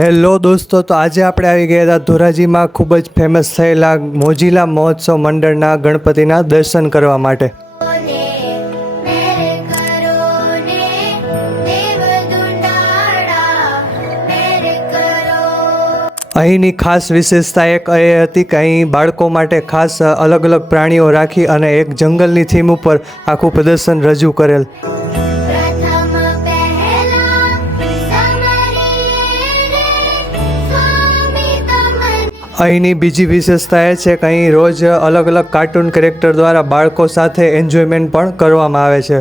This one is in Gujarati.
હેલો દોસ્તો, તો આજે આપણે આવી ગયા હતા ધોરાજીમાં ખૂબ જ ફેમસ થયેલા મોજીલા મહોત્સવ મંડળના ગણપતિના દર્શન કરવા માટે। અહીંની ખાસ વિશેષતા એક એ હતી કે અહીં બાળકો માટે ખાસ અલગ અલગ પ્રાણીઓ રાખી અને એક જંગલની થીમ ઉપર આખું પ્રદર્શન રજૂ કરેલ। અહીંની બીજી વિશેષતા એ છે કે અહીં રોજ અલગ અલગ કાર્ટૂન કેરેક્ટર દ્વારા બાળકો સાથે એન્જોયમેન્ટ પણ કરવામાં આવે છે।